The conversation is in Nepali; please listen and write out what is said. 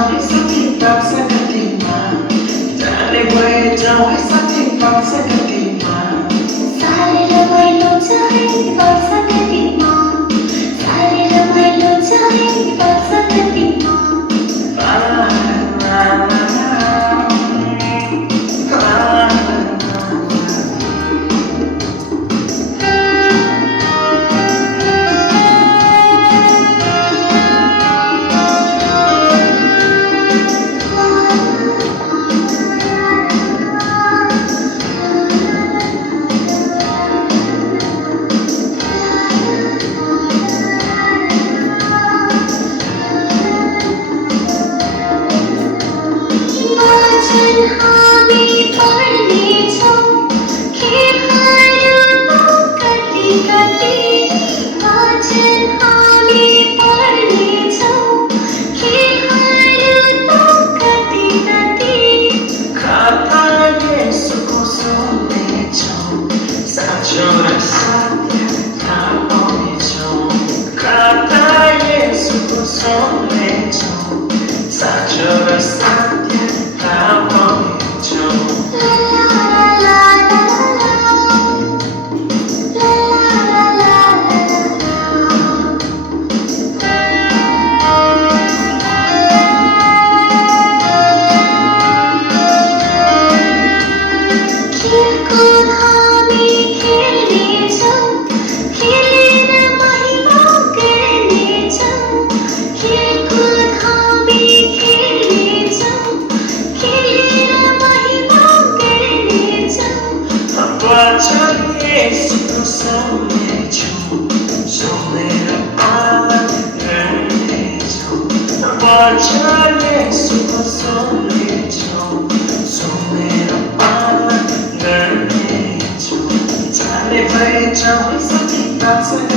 trong hãy xác định đọc sẽ cần tìm mà đã để quay trong hãy xác định đọc sẽ cần tìm mà सारेर मैलो चाहिँ पर्छ कतिमा सारेर मैलो चाहिँ पर्छ कतिमा हामी पढ्नेछौँ खेलहरू कति कति वचन हामी पढ्नेछौँ खेलहरू कति कति खाता यसुको सुन्नेछौँ साँचो र सत्य थाहा पाउनेछौँ खाता यसुको सुन्नेछौँ साँचो र सत्य थाहा पाउनेछौँ खेलकुद हामी खेल्नेछौँ खेलेर महिमा गर्नेछौँ खेलकुद हामी खेल्नेछौँ खेलेर महिमा गर्नेछौँ वचन यसुको सुन्नेछौँ सुनेर पालन गर्नेछौँ वचन यसुको सुन्नेछौँ सुनेर पालन गर्नेछौँ जाने भए जाउँ सबै